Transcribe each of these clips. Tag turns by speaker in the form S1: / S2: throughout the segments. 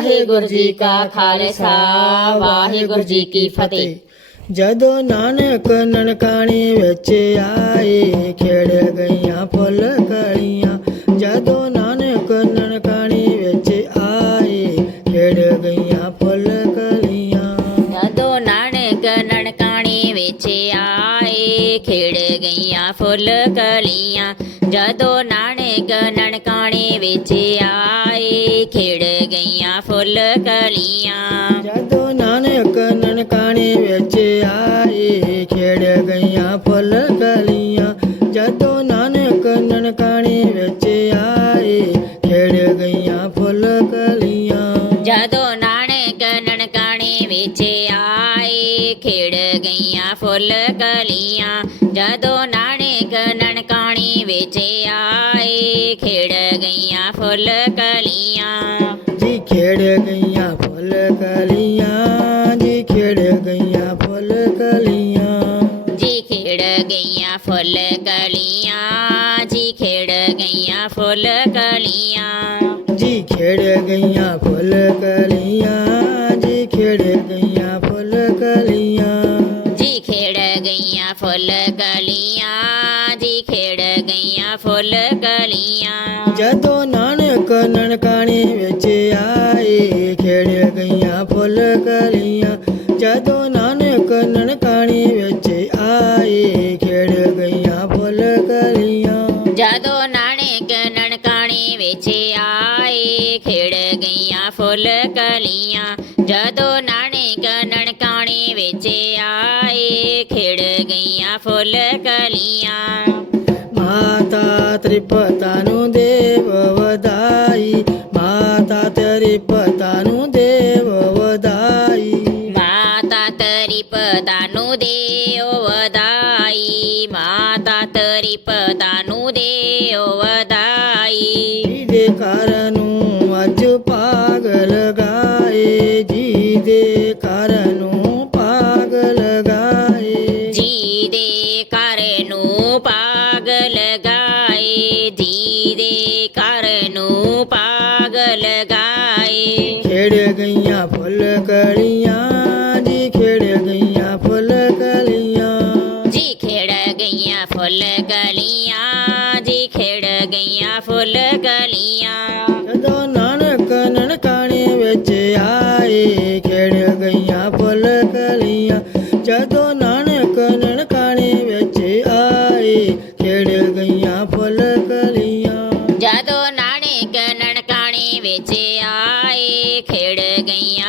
S1: ਵਾਹਿਗੁਰੂ ਜੀ ਕਾ ਖਾਲਸਾ ਵਾਹਿਗੁਰੂ ਜੀ ਕੀ ਫਤਿਹ।
S2: ਜਦੋਂ ਨਾਨਕ ਨਨਕਾਣੇ ਵਿੱਚ ਆਏ ਖੇੜ ਗਈਆਂ ਫੁੱਲ ਕਲੀਆਂ। ਜਦੋਂ ਨਾਨਕ ਨਨਕਾਣੇ ਵਿੱਚ ਆਏ ਖੇੜ ਗਈਆਂ ਫੁੱਲ ਕਲੀਆਂ।
S1: ਜਦੋਂ ਨਾਨਕ ਨਨਕਾਣੇ ਵਿੱਚ ਆਏ ਖੇੜ ਗਈਆਂ, ਫੁੱਲ ਕਲੀਆਂ। ਜਦੋਂ ਨਾਨਕ ਨਨਕਾਣੇ ਵਿੱਚ ਆਏ, ਖੇੜ ਗਈਆਂ, ਫੁੱਲ ਕਲੀਆਂ।
S2: ਜਦੋਂ ਨਾਨਕ ਨਨਕਾਣੇ ਵਿੱਚ ਆਏ, ਖੇੜ ਗਈਆਂ ਕਲੀਆਂ ਜਦੋਂ ਨਾਨਕ ਨਨਕਾਣੇ ਵਿੱਚ ਆਏ ਖੇੜ ਗਈਆਂ ਫੁੱਲ ਕਲੀਆਂ। ਜੀ ਖੇੜ ਗਈਆਂ ਫੁੱਲ ਕਲੀਆਂ ਜੀ ਖੇੜ ਗਈਆਂ ਫੁੱਲ ਕਲੀਆਂ।
S1: ਜੀ ਖੇੜ ਗਈਆਂ ਫੁੱਲ ਕਲੀਆਂ ਜੀ ਖੇੜ ਗਈਆਂ ਫੁੱਲ ਕਲੀਆਂ।
S2: ਜੀ ਖੇੜ ਗਈਆਂ ਫੁੱਲ ਕਲੀਆਂ ਕਲੀਆਂ ਜਦੋਂ ਨਾਨਕ ਨਨਕਾਣੇ ਵਿੱਚ ਆਏ ਖੇੜ ਗਈਆਂ ਫੁੱਲ ਕਲੀਆਂ। ਜਦੋਂ ਨਾਨਕ ਨਨਕਾਣੇ ਵਿੱਚ ਆਏ ਖੇੜ ਗਈਆਂ ਫੁੱਲ ਕਲੀਆਂ।
S1: ਜਦੋਂ ਨਾਨਕ ਨਨਕਾਣੇ ਵਿੱਚ ਆਏ ਖੇੜ ਗਈਆਂ ਫੁੱਲ ਕਲੀਆਂ। ਜਦੋਂ ਨਾਨਕ ਨਨਕਾਣੇ ਵਿੱਚ ਆਏ ਖੇੜ ਗਈਆਂ ਫੁੱਲ ਕਲੀਆਂ।
S2: તરી પતાનું દેવ વધાઈ માતા તરી પતાનું દેવ
S1: વધાઈ માતા તરી પતાનું દેવ વધાઈ માતા તરી પતાનું દેવ વધાઈ જે
S2: કારનું અજ પાગલ ગાય જી દે કારનું પાગલ ગાય
S1: જી દે કારનું પાગલ ગાય ਗਾਏ ਜੀ ਦੇ ਘਰ ਨੂੰ ਪਾਗਲ ਗਾਏ।
S2: ਖੇੜ ਗਈਆਂ ਫੁੱਲ ਕਲੀਆਂ ਜੀ ਖੇੜ ਗਈਆਂ ਫੁੱਲ ਕਲੀਆਂ।
S1: ਜੀ ਖੇੜ ਗਈਆਂ ਫੁੱਲ ਗਲੀਆਂ ਜੀ ਖੇੜ ਗਈਆਂ ਫੁੱਲ ਗਲੀਆਂ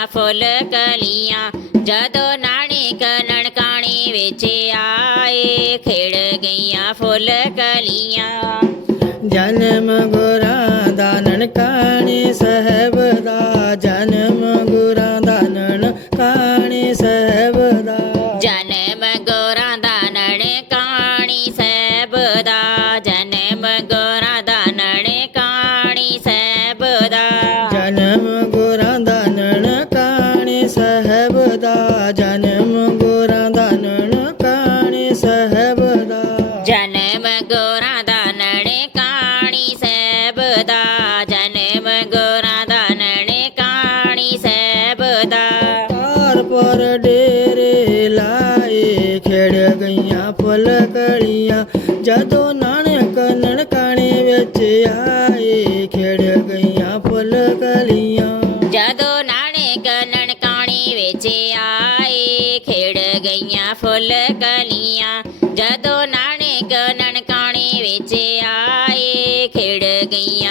S2: ਗਈਆਂ ਫੁੱਲ ਕਲੀਆਂ, ਜਦੋਂ ਨਾਨਕ ਨਨਕਾਣੇ ਵਿੱਚ ਆਏ, ਖਿੜ ਗਈਆਂ ਫੁੱਲ ਕਲੀਆਂ। ਜਨਮ ਗੁਰਾਂ ਦਾ ਨਨਕਾਣੇ ਸਾਹਿਬ ਦਾ ਗੁਰਾਂ ਦਾ ਨਨਕਾਣੇ ਸਾਹਿਬ ਦਾ।
S1: ਜਨਮ ਗੋਰਾਂ ਦਾ ਨਨਕਾਣੀ ਸਾਹਿਬ ਦਾ। ਜਨਮ ਗੋਰਾਂ ਦਾ ਨਨਕਾਣੀ ਸਾਹਿਬ ਦਾ।
S2: ਤਾਰ ਪਰ ਡੇਰੇ ਲਾਏ ਖੇੜ ਗਈਆਂ ਫੁੱਲ ਕਲੀਆਂ। ਜਦੋਂ ਨਾਨਕ ਨਨਕਾਣੇ ਵਿੱਚ ਆਏ ਖੇੜ ਗਈਆਂ ਫੁੱਲ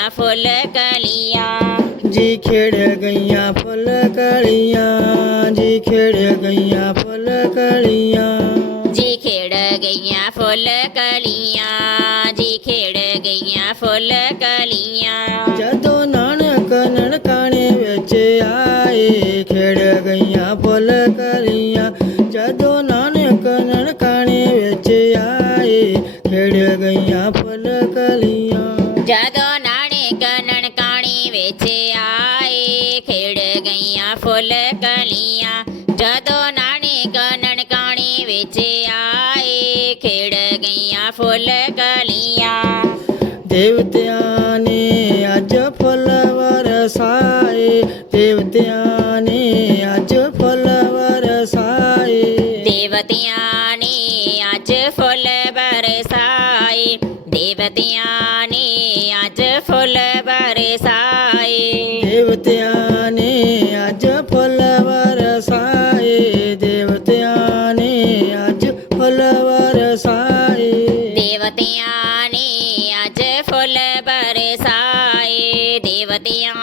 S1: ਫੁੱਲ ਕਲੀਆਂ
S2: ਜੀ ਖੇੜ ਗਈਆਂ ਫੁੱਲ ਕਲੀਆਂ ਜੀ ਖੇੜ ਗਈਆਂ ਫੁੱਲ ਕਲੀਆਂ
S1: ਜੀ ਖੇੜ ਗਈਆਂ ਫੁੱਲ ਕਲੀਆਂ ਜੀ ਖੇੜ ਗਈਆਂ ਫੁੱਲ ਕਲੀਆਂ
S2: ਜਦੋਂ ਨਾਨਕ ਨਨਕਾਣੇ ਵਿੱਚ ਆਏ ਖੇੜ ਗਈਆਂ ਫੁੱਲ ਕਲੀਆਂ ਜਦੋਂ ਨਾਨਕ ਨਨਕਾਣੇ ਵਿੱਚ ਆਏ ਖੇੜ ਗਈਆਂ
S1: ਗਈਆਂ ਫੁੱਲ ਕਲੀਆਂ। ਜਦੋਂ ਨਾਨਕ ਨਨਕਾਣੇ ਵਿੱਚ ਆਏ ਖੇੜ ਗਈਆਂ ਫੁੱਲ ਕਲੀਆਂ।
S2: ਦੇਵਤਿਆਂ ਨੇ ਅੱਜ ਫੁੱਲ ਵਰਸਾਏ। ਦੇਵਤਿਆਂ ਨੇ ਅੱਜ ਫੁੱਲ ਵਰਸਾਏ।
S1: ਦੇਵਤਿਆਂ ਨੇ ਅੱਜ ਫੁੱਲ ਬਰਸਾਏ ਦੇਵਤਿਆਂ ਨੇ ਅੱਜ ਫੁੱਲ ਬਰਸਾਏ
S2: ਦੇਵਤਿਆਂ ਫੁੱਲ ਵਰਸਾਏ। ਦੇਵਤਿਆਂ ਨੇ ਅੱਜ ਫੁੱਲ
S1: ਬਰਸਾਏ। ਦੇਵਤਿਆਂ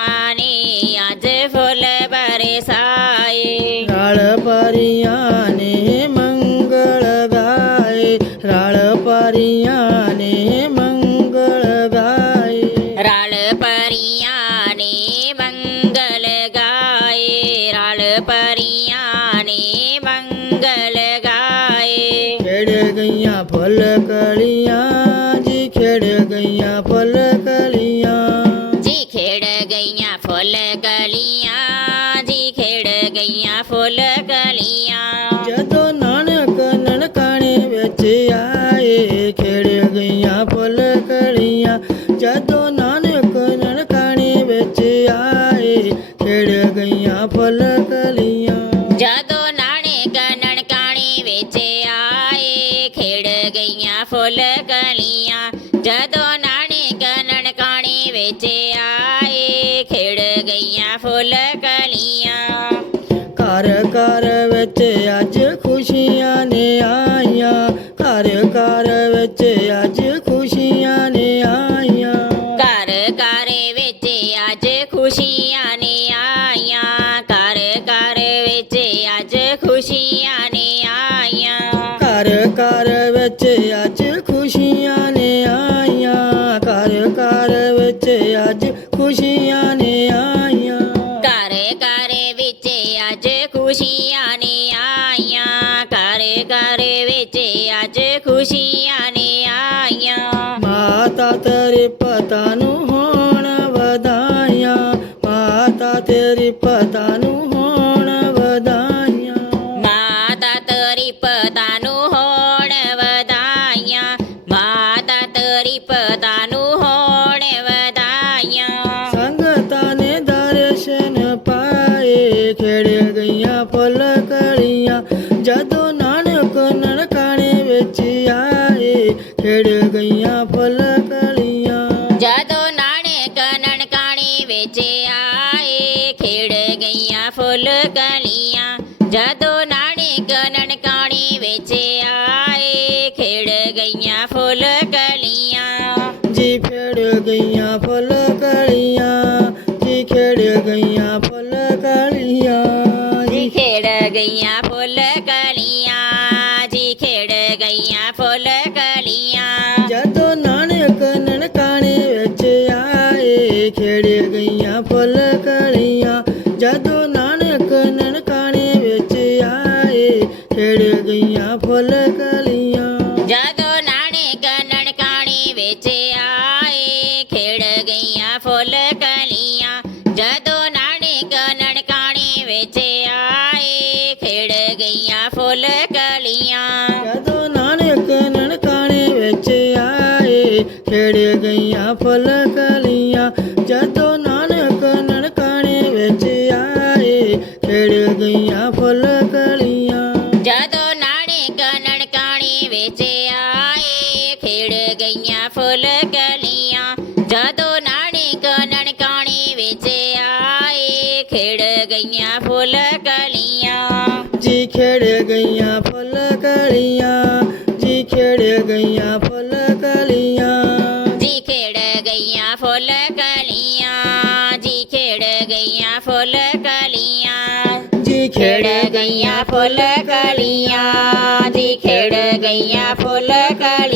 S2: ਆਏ ਖੇੜ ਗਈਆਂ ਫੁੱਲ ਕਲੀਆਂ ਜਦੋਂ ਨਾਨਕ ਨਨਕਾਣੇ ਵਿੱਚ ਆਏ ਖੇੜ ਗਈਆਂ ਫੁੱਲ ਕਲੀਆਂ
S1: ਜਦੋਂ ਨਾਨਕ ਨਨਕਾਣੇ ਵਿੱਚ ਆਏ ਖੇੜ ਗਈਆਂ ਫੁੱਲ ਕਲੀਆਂ ਜਦੋਂ ਨਾਨਕ ਨਨਕਾਣੇ ਵਿੱਚ ਆਏ ਖੇੜ ਗਈਆਂ ਫੁੱਲ ਕਲੀਆਂ
S2: ਘਰ ਘਰ ਵਿੱਚ ਅੱਜ ਖੁਸ਼ੀਆਂ ਵਿੱਚ ਅੱਜ ਖੁਸ਼ੀਆਂ ਨੇ ਆਈਆਂ।
S1: ਘਰ ਘਰ ਵਿੱਚ ਅੱਜ ਖੁਸ਼ੀਆਂ ਨੇ ਆਈਆਂ। ਘਰ ਘਰ ਵਿੱਚ ਅੱਜ ਖੁਸ਼ੀਆਂ ਨੇ ਆਈਆਂ।
S2: ਘਰ ਘਰ ਵਿੱਚ ਅੱਜ ਖੁਸ਼ੀਆਂ ਨੇ ਆਈਆਂ। ਘਰ ਘਰ ਵਿੱਚ ਅੱਜ ਖੁਸ਼ੀਆਂ ਨੇ ਆਈਆਂ।
S1: ਘਰ ਘਰ ਵਿੱਚ ਅੱਜ ਖੁਸ਼ੀਆਂ ਨੇ ਆਈਆਂ। ਘਰ ਘਰ ਵਿੱਚ ਅੱਜ ਖੁਸ਼ੀਆਂ
S2: ਪਤਾ ਨੂੰ ਫੁੱਲ ਕਲੀਆਂ ਜਦੋਂ ਨਾਨਕ ਨਨਕਾਣੇ ਵਿੱਚ ਆਏ ਖੇੜ ਗਈਆਂ ਫੁੱਲ ਕਲੀਆਂ ਜੀ ਖੇੜ ਗਈਆਂ ਫੁੱਲ ਕਲੀਆਂ ਜੀ ਖੇੜ ਗਈਆਂ ਫੁੱਲ ਕਲੀਆਂ
S1: ਜੀ ਖੇੜ ਗਈਆਂ ਫੁੱਲ ਫੁੱਲ ਕਲੀਆਂ।
S2: ਜਦੋਂ ਨਾਨਕ ਨਨਕਾਣੇ ਵਿੱਚ ਆਏ ਖੇੜ ਗਈਆਂ ਫੁੱਲ ਕਲੀਆਂ। ਜਦੋਂ ਨਾਨਕ ਨਨਕਾਣੇ ਵਿੱਚ ਆਏ ਖੇੜ ਗਈਆਂ ਫੁੱਲ ਕਲੀਆਂ।
S1: ਜਦੋਂ ਨਾਨਕ ਨਨਕਾਣੇ ਵਿੱਚ ਆਏ ਖੇੜ ਗਈਆਂ ਫੁੱਲ ਕਲੀਆਂ। ਜਦੋਂ ਨਾਨਕ ਨਨਕਾਣੇ ਵਿੱਚ ਆਏ ਖੇੜ ਗਈਆਂ ਫੁੱਲ ਜਦੋਂ ਨਾਨਕ ਨਨਕਾਣੇ ਵਿੱਚ ਆਏ ਖੇੜ ਗਈਆਂ ਫੁੱਲ ਕਲੀਆਂ।
S2: ਜੀ ਖੇੜ ਗਈਆਂ ਫੁੱਲ ਕਲੀਆਂ ਜੀ ਖੇੜ ਗਈਆਂ ਫੁੱਲ ਕਲੀਆਂ।
S1: ਜੀ ਖੇੜ ਗਈਆਂ ਫੁੱਲ ਕਲੀਆਂ ਜੀ ਖੇੜ ਗਈਆਂ ਫੁੱਲ ਕਲੀਆਂ।
S2: ਜੀ
S1: ਖੇੜ ਗਈਆਂ ਫੁੱਲ ਕਲੀਆਂ ਜੀ ਖੇੜ ਗਈਆਂ ਫੁੱਲ ਕਲੀਆਂ।